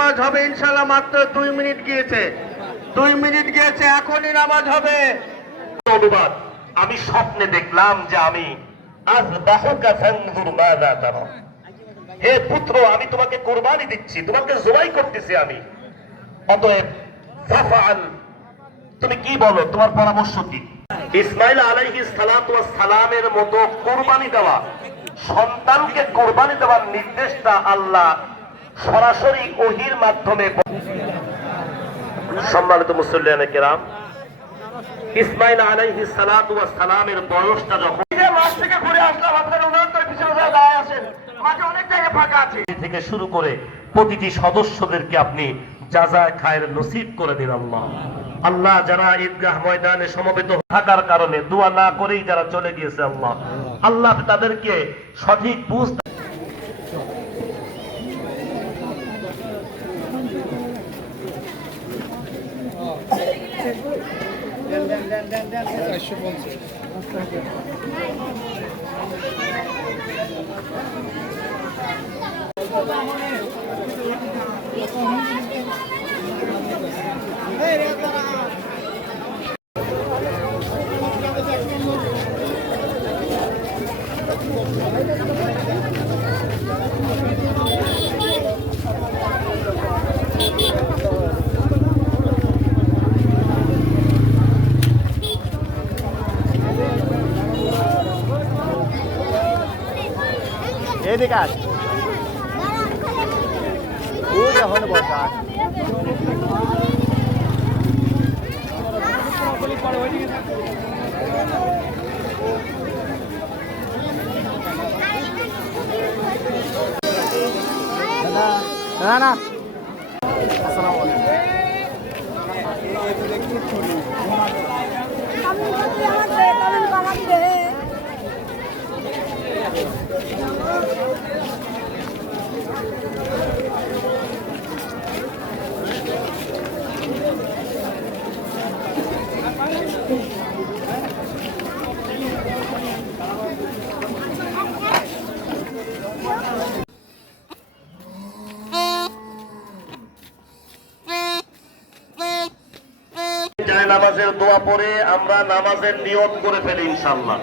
নামাজ হবে ইনশাল্লাহ মাত্র দুই মিনিট গিয়েছে। দুই মিনিট গিয়েছে, এখনই নামাজ হবে। অনুবাদ, আমি স্বপ্নে দেখলাম যে আমি হে পুত্র, আমি তোমাকে দিচ্ছি, তোমাকে করতেছি আমি। অতএব তুমি কি বলো, তোমার পরামর্শ কি? ইসমাইল আলাইহিস সালামের মতো কোরবানি দেওয়া, সন্তানকে কোরবানি দেওয়ার নির্দেশটা আল্লাহ সরাসরি ওহির মাধ্যমে সম্মানিত মুসল্লিয়ানে কেরাম, ইসমাইল আলাইহি সালাতু ওয়াস সালামের বয়সটা যখন মাঠ থেকে ঘুরে আসলাম পিছনে মাঠে অনেক জায়গায় ফাঁকা আছে। থেকে শুরু করে প্রতিটি সদস্যদেরকে আপনি যাজায় খায়ের নসিব করে দিন আল্লাহ। আল্লাহ যারা ঈদগাহ ময়দানে সমবেত থাকার কারণে দোয়া না করেই যারা চলে গিয়েছে আল্লাহ। আল্লাহ তাদেরকে সঠিক বুঝ Den, den, den, den, den. Kaşı bolsun. Hey, Thank you. এদিকে আস এখন বসা না না। আসসালামু আলাইকুম। নামাজের দোয়া পরে আমরা নামাজের নিয়ত করে ফেলি ইনশাল্লাহ